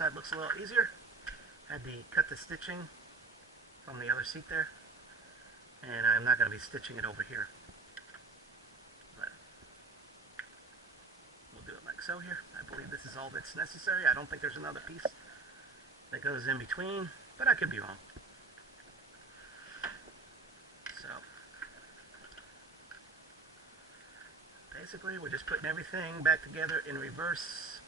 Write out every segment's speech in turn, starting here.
side looks a little easier. Had to cut the stitching from the other seat there, and I'm not going to be stitching it over here. But we'll do it like so here. I believe this is all that's necessary. I don't think there's another piece that goes in between, but I could be wrong. So basically, we're just putting everything back together in reverse.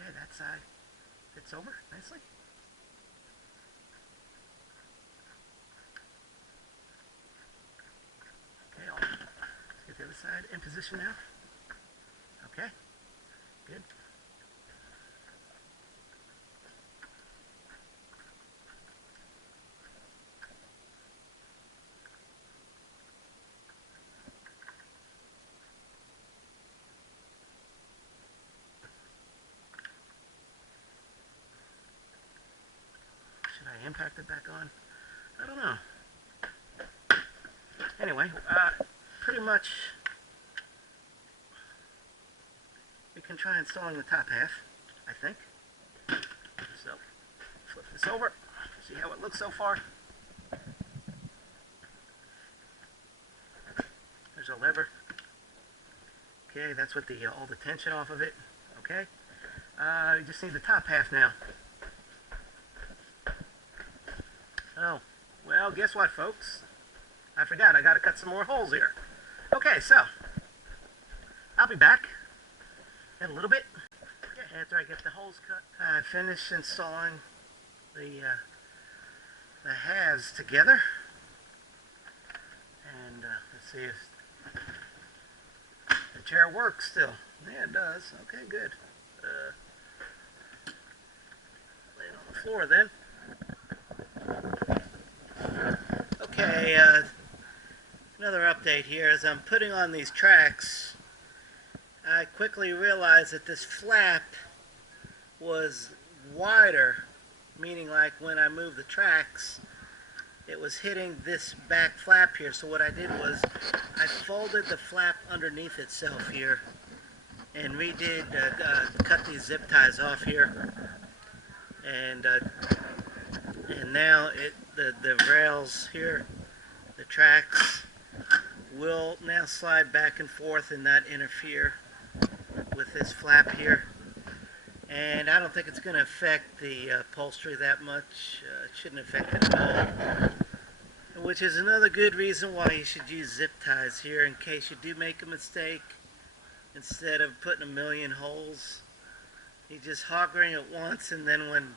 Okay, that side fits over nicely. Okay, let's get the other side in position now. Okay, good. Should I impact it back on? I don't know. Anyway, pretty much we can try installing the top half, I think. So, flip this over, see how it looks so far. There's a lever. Okay, that's with all the tension off of it. Okay, you just need the top half now. Oh, well, guess what, folks? I forgot, I gotta cut some more holes here. Okay, so, I'll be back in a little bit. After I get the holes cut, I finish installing the halves together. And let's see if the chair works still. Yeah, it does. Okay, good. Lay it on the floor then. Okay, another update here. As I'm putting on these tracks, I quickly realized that this flap was wider, meaning like when I moved the tracks, it was hitting this back flap here. So what I did was I folded the flap underneath itself here and cut these zip ties off here, and now the rails here, the tracks, will now slide back and forth and not interfere with this flap here. And I don't think it's going to affect the upholstery that much. It shouldn't affect it at all. Which is another good reason why you should use zip ties here in case you do make a mistake. Instead of putting a million holes, you just hog ring it once, and then when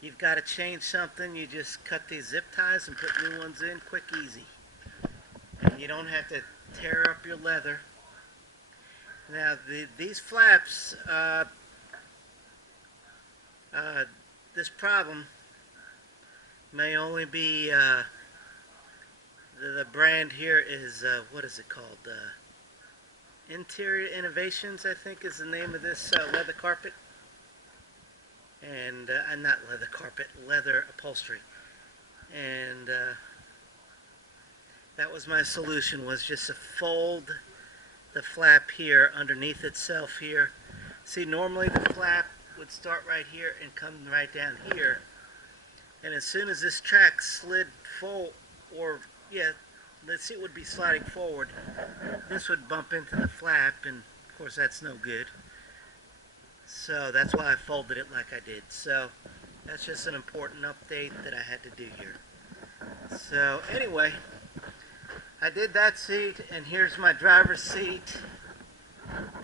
you've got to change something, you just cut these zip ties and put new ones in, quick, easy. And you don't have to tear up your leather. Now, these flaps, this problem may only be, the brand here is, what is it called? Interior Innovations, I think, is the name of this leather carpet. And, not leather carpet, leather upholstery. And, that was my solution, was just to fold the flap here underneath itself here. See, normally the flap would start right here and come right down here. And as soon as this track slid forward, or, yeah, the seat would be sliding forward, this would bump into the flap, and of course that's no good. So that's why I folded it like I did. So that's just an important update that I had to do here. So anyway, I did that seat, and here's my driver's seat.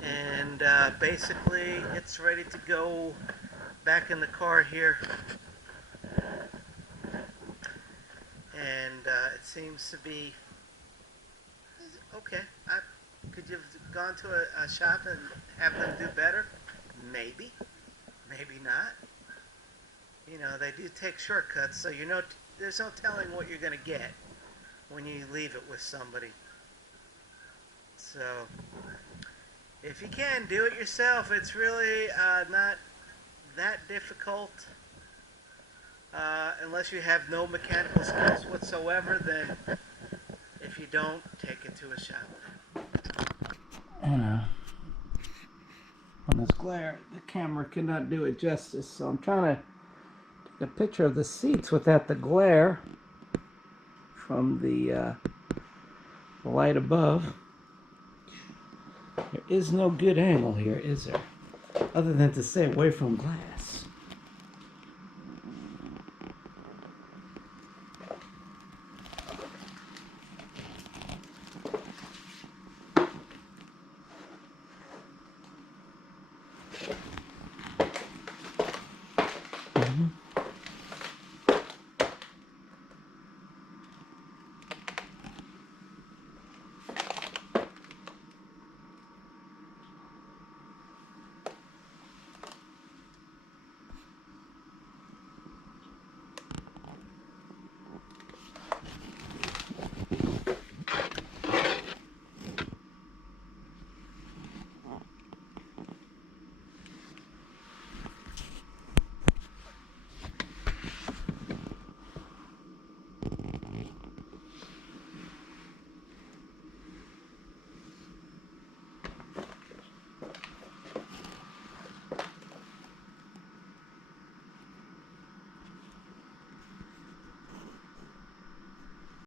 And basically it's ready to go back in the car here. And it seems to be okay. Could you have gone to a shop and have them do better? Maybe. Maybe not. You know, they do take shortcuts, so there's no telling what you're going to get when you leave it with somebody. So, if you can, do it yourself. It's really not that difficult. Unless you have no mechanical skills whatsoever, then if you don't, take it to a shop. And on this glare, the camera cannot do it justice, so I'm trying to take a picture of the seats without the glare from the light above. There is no good angle here, is there? Other than to stay away from glass.